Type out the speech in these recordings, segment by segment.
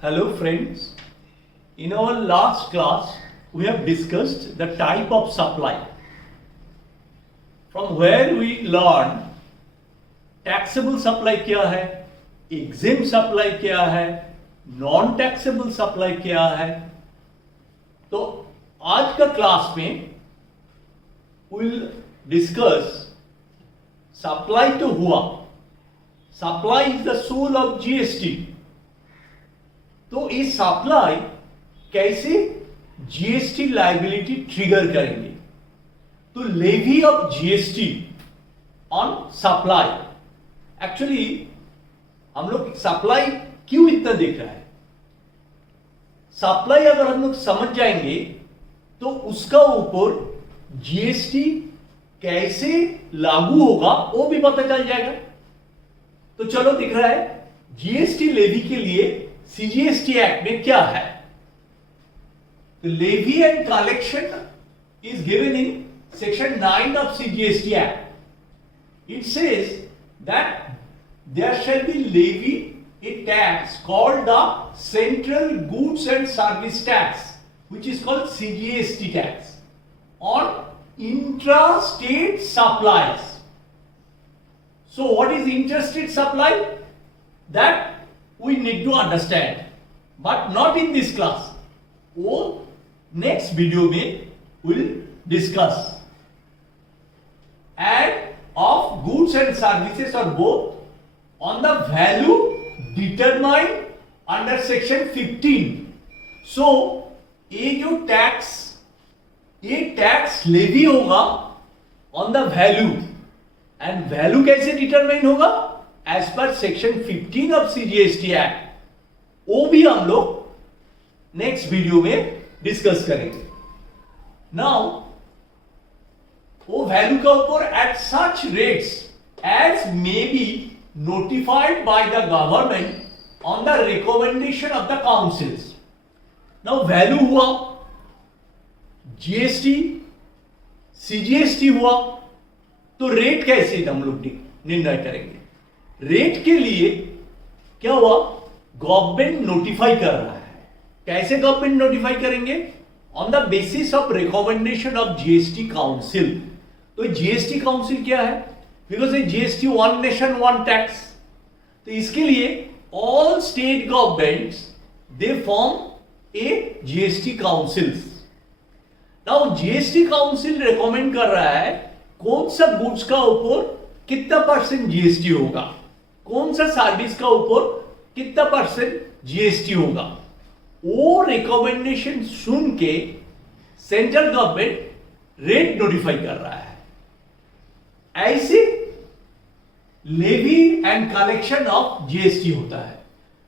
Hello friends, in our last class we have discussed the type of supply, from where we learned taxable supply क्या है, exempt supply क्या है, non taxable supply क्या है. तो आज का क्लास में we'll discuss supply तो हुआ, supply is the soul of GST. तो ये सप्लाई कैसे जीएसटी लायबिलिटी ट्रिगर करेंगे. तो levy of GST on supply, actually हम लोग सप्लाई क्यों इतना देख रहा है. सप्लाई अगर हम लोग समझ जाएंगे तो उसका ऊपर जीएसटी कैसे लागू होगा वो भी पता चल जाएगा. तो चलो दिख रहा है जीएसटी लेवी के लिए सीजीएसटी एक्ट में क्या है. The levy and collection is given in section 9 of CGST Act. It says that there shall be levy a tax called the Central Goods and Service Tax, which is called CGST tax, on intrastate supplies. So what is interstate supply? That we need to understand, but not in this class. वो next video में will discuss. And of goods and services और both on the value determined under section 15. So ये जो tax, ये tax levy होगा on the value, and value कैसे determine होगा as per section 15 of CGST act. वो भी हम लोग नेक्स्ट वीडियो में डिस्कस करेंगे. नाउ वो वैल्यू का ऊपर at such rates as may be notified by the government on the recommendation of the councils. Now value हुआ, जीएसटी सीजीएसटी हुआ, तो रेट कैसे हम लोग निर्णय करेंगे. रेट के लिए क्या हुआ, गवर्नमेंट नोटिफाई कर रहा है. कैसे गवर्नमेंट नोटिफाई करेंगे, on the basis of recommendation of GST council. तो जीएसटी काउंसिल क्या है, बिकॉज ये GST one nation one tax. तो इसके लिए all state governments they form A GST councils. Now GST council recommend कर रहा है कौन सा गुड्स का ऊपर कितना परसेंट जीएसटी होगा, कौन सा सर्विस का ऊपर कितना परसेंट जीएसटी होगा. वो रिकमेंडेशन सुन के सेंट्रल गवर्नमेंट रेट नोटिफाई कर रहा है. ऐसे levy and collection of GST होता है.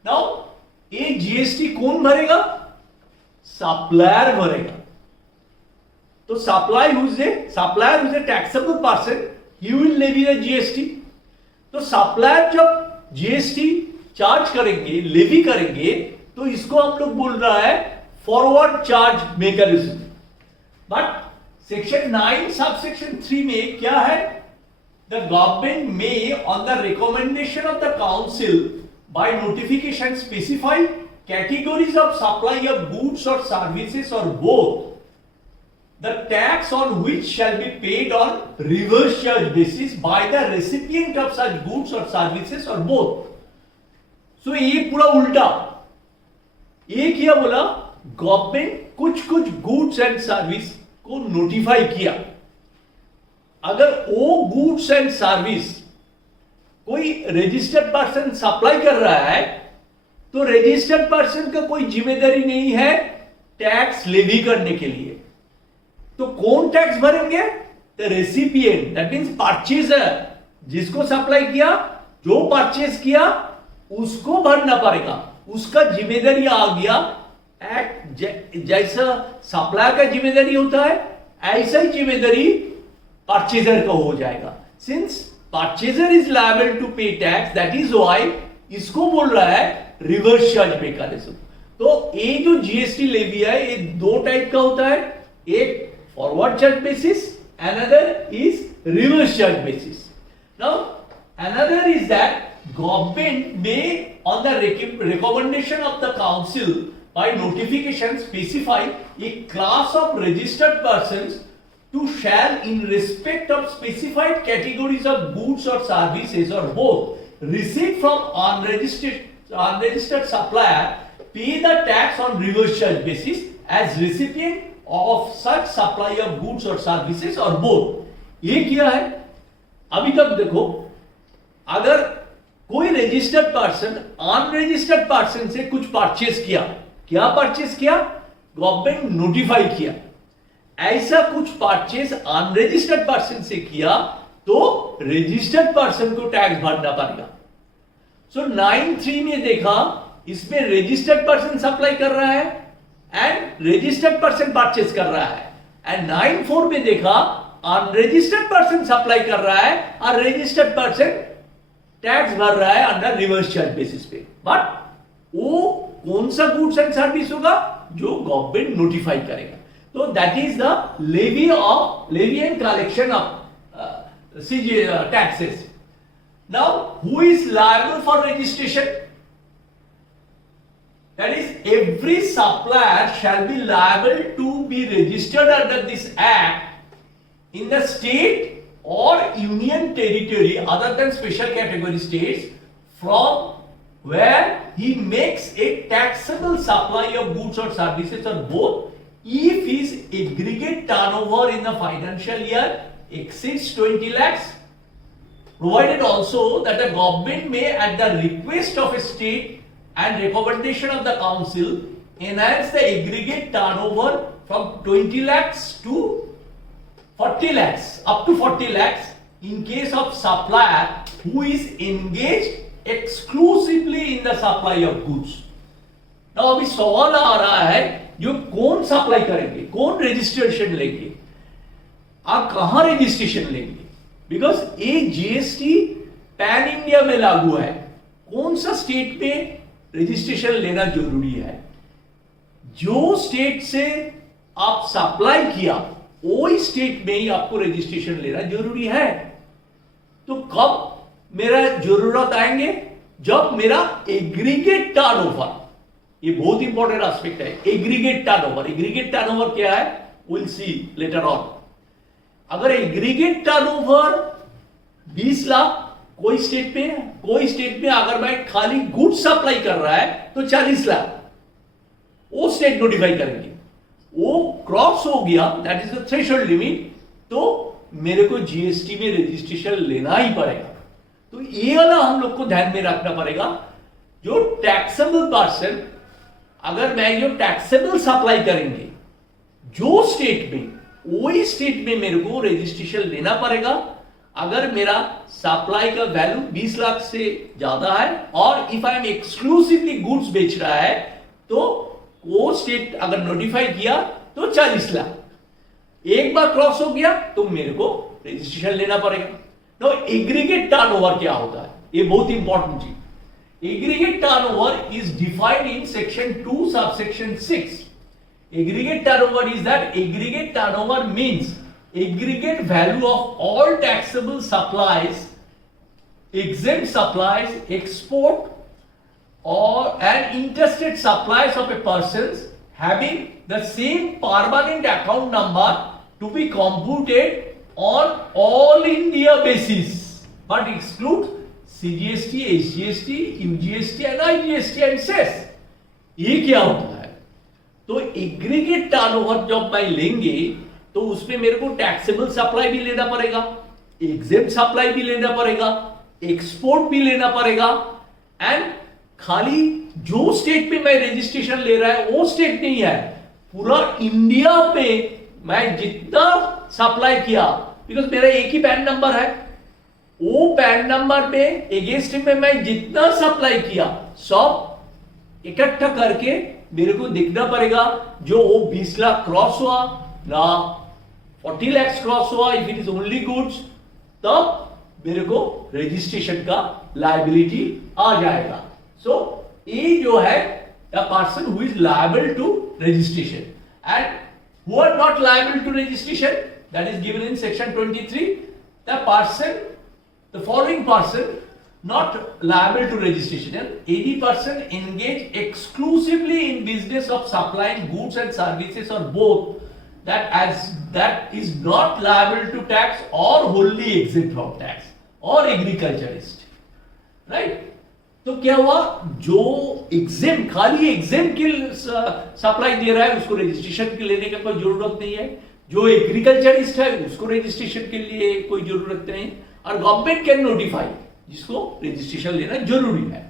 नाउ ये जीएसटी कौन भरेगा, सप्लायर भरेगा. तो supplier who's a taxable person, he will levy the GST. तो सप्लायर जब जीएसटी चार्ज करेंगे, लेवी करेंगे, तो इसको हम लोग बोल रहा है forward charge mechanism. But section 9 sub section 3 में क्या है, the government may on the recommendation of the council by notification specify categories of supply of goods और सर्विसेज और both the tax on which shall be paid on reverse charge basis by the recipient of such goods or services or both. So ये पूरा उल्टा. ये किया, बोला government कुछ goods and service को नोटिफाई किया. अगर वो गुड्स एंड सर्विस कोई रजिस्टर्ड पर्सन सप्लाई कर रहा है, तो रजिस्टर्ड पर्सन का कोई जिम्मेदारी नहीं है टैक्स लेवी करने के लिए. तो कौन टैक्स भरेंगे, the recipient, that means purchaser. जिसको सप्लाई किया, जो परचेज किया, उसको भरना पड़ेगा. उसका जिम्मेदारी आ गया. जैसा सप्लायर का जिम्मेदारी होता है, ऐसा ही जिम्मेदारी परचेजर का हो जाएगा. Since purchaser is liable to pay tax, that is why इसको बोल रहा है रिवर्स चार्ज मैकेनिज्म. तो ये जो जीएसटी लेवी है, ये दो टाइप का होता है. एक forward charge basis, another is reverse charge basis. Now another is that government may on the recommendation of the council by notification specify a class of registered persons to shall in respect of specified categories of goods or services or both receive from unregistered supplier pay the tax on reverse charge basis as recipient of such supply of goods or services or both. ये क्या है? अभी तक देखो, अगर कोई registered person unregistered person से कुछ परचेस किया, क्या परचेस किया? गवर्नमेंट नोटिफाई किया, ऐसा कुछ परचेस अनरजिस्टर्ड पर्सन से किया तो रजिस्टर्ड पर्सन को टैक्स भरना पड़ेगा. सो 9(3) में देखा, इसमें रजिस्टर्ड पर्सन सप्लाई कर रहा है एंड रजिस्टर्ड पर्सन परचेस कर रहा है, एंड 9(4) में देखा अनरजिस्टर्ड पर्सन सप्लाई कर रहा है और रजिस्टर्ड पर्सन टैक्स भर रहा है अंडर रिवर्स चार्ज बेसिस पे. बट वो कौन सा गुड्स एंड सर्विस होगा? जो गवर्नमेंट नोटिफाई करेगा. तो that is the levy and collection of taxes. Now who is liable for registration? That is, every supplier shall be liable to be registered under this act in the state or union territory other than special category states from where he makes a taxable supply of goods or services or both if his aggregate turnover in the financial year exceeds 20 lakhs. Provided also that the government may at the request of a state and recommendation of the council enhance the aggregate turnover from 20 lakhs to 40 lakhs up to 40 lakhs in case of supplier who is engaged exclusively in the supply of goods. Now अभी सवाल आ रहा है, जो कौन supply करेंगे, कौन registration लेंगे, आप कहां रजिस्ट्रेशन लेंगे? बिकॉज ये जीएसटी पैन इंडिया में लागू है. कौन सा स्टेट में रजिस्ट्रेशन लेना जरूरी है? जो स्टेट से आप सप्लाई किया वही स्टेट में ही आपको रजिस्ट्रेशन लेना जरूरी है. तो कब मेरा जरूरत आएंगे? जब मेरा एग्रीगेट टर्नओवर, ये बहुत इंपॉर्टेंट एस्पेक्ट है, एग्रीगेट टर्नओवर. एग्रीगेट टर्नओवर क्या है? Will see later on. अगर एग्रीगेट टर्नओवर 20 लाख कोई स्टेट में अगर मैं खाली गुड सप्लाई कर रहा है तो 40 लाख, वो स्टेट नोटिफाई करेंगे. वो क्रॉस हो गया, that is the threshold limit, तो मेरे को जीएसटी में रजिस्ट्रेशन लेना ही पड़ेगा. तो ये वाला हम लोग को ध्यान में रखना पड़ेगा. जो टैक्सेबल पर्सन, अगर मैं जो टैक्सेबल सप्लाई करेंगे जो स्टेट में, वही स्टेट में मेरे को रजिस्ट्रेशन लेना पड़ेगा. अगर मेरा सप्लाई का वैल्यू 20 लाख से ज्यादा है और if I am exclusively goods बेच रहा है तो वो स्टेट अगर नोटिफाई किया तो 40 लाख. एक बार क्रॉस हो गया तो मेरे को रजिस्ट्रेशन लेना पड़ेगा. तो एग्रीगेट टर्नओवर क्या होता है? ये बहुत इंपॉर्टेंट चीज. Aggregate turnover is defined in section 2 subsection 6. Aggregate turnover is that aggregate turnover means aggregate value of all taxable supplies, exempt supplies, export or and interstate supplies of a persons having the same permanent account number to be computed on all India basis, but exclude CGST, SGST, UGST and IGST and cess. ये क्या होता है? तो aggregate turnover जब मैं लेंगे तो उसमें मेरे को टैक्सेबल सप्लाई भी लेना पड़ेगा, एग्जेम्प्ट सप्लाई भी लेना पड़ेगा, एक्सपोर्ट भी लेना पड़ेगा, एंड खाली जो स्टेट में मैं रजिस्ट्रेशन ले रहा है वो स्टेट नहीं है, पूरा इंडिया में मैं जितना सप्लाई किया, बिकॉज मेरा एक ही पैन नंबर है, वो पैन नंबर में अगेंस्ट में मैं जितना सप्लाई किया सब इकट्ठा करके मेरे को देखना पड़ेगा. जो वो 20 लाख क्रॉस हुआ ना 40 लाख क्रॉस हुआ, if it is only goods, तब मेरे को रजिस्ट्रेशन का लायबिलिटी आ जाएगा. सो ये जो है the person who is liable to registration and who are not liable to registration, that is given in section 23. The person, the following person not liable to registration. And any person engaged exclusively in business of supplying goods and services or both, that is not liable to tax or wholly exempt from tax, or agriculturist, right? तो क्या हुआ, जो exempt खाली exempt के supply दे रहा है उसको registration के लेने का कोई जरूरत नहीं है, जो एग्रीकल्चरिस्ट है उसको रजिस्ट्रेशन के लिए कोई जरूरत नहीं, और गवर्नमेंट कैन नोटिफाई जिसको रजिस्ट्रेशन लेना जरूरी है.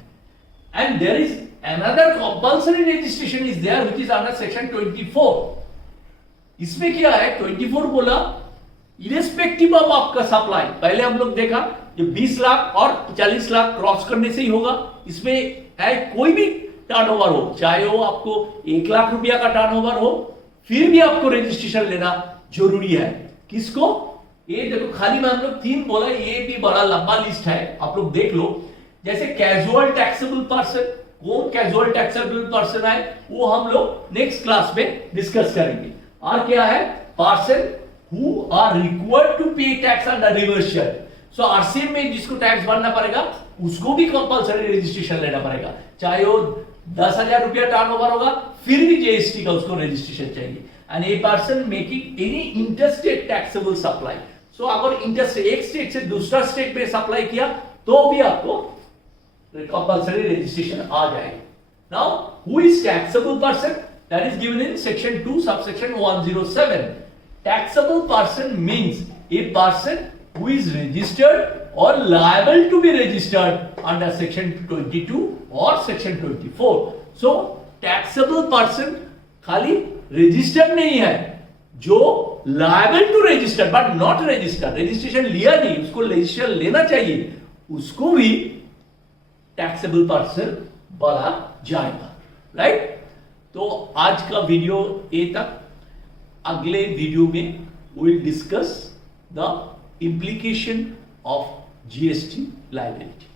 And there is another compulsory registration is there which is under section 24. इसमें क्या है, 24 बोला इरेस्पेक्टिव ऑफ आपका सप्लाई. पहले हम लोग देखा ये 20 लाख और 40 लाख क्रॉस करने से ही होगा. इसमें है कोई भी टर्नओवर हो, चाहे वो आपको 1 लाख रुपया का टर्नओवर हो, फिर भी आपको रजिस्ट्रेशन लेना जरूरी है. किसको, ये देखो खाली में हम लोग 3 बोला, ये भी बड़ा लंबा लिस्ट है, आप लोग देख लो. जैसे कैजुअल टैक्सेबल पर्सन, कौन कैजुअल टैक्सेबल पर्सन है वो हम लोग नेक्स्ट क्लास में डिस्कस करेंगे. और क्या है, person who are required to pay tax under reversal. So RCM में जिसको टैक्स भरना पड़ेगा उसको भी कंपल्सरी रजिस्ट्रेशन लेना पड़ेगा, चाहे वो 10,000 रुपया टर्नओवर होगा, फिर भी जीएसटी का उसको रजिस्ट्रेशन चाहिए. And a person making any interstate taxable supply. So अगर इंटरस्टेट एक स्टेट से दूसरा स्टेट में सप्लाई किया तो भी आपको कंपल्सरी रजिस्ट्रेशन आ जाएगा. Now who is taxable person, that is given in section 2 subsection 107. Taxable person means a person who is registered or liable to be registered under section 22 or section 24. So taxable person खाली registered नहीं है, जो liable to register but not registered, registration लिया नहीं, उसको registration लेना चाहिए, उसको भी taxable person बोला जाएगा, right? तो आज का वीडियो ये तक. अगले वीडियो में we will discuss the implication of GST liability.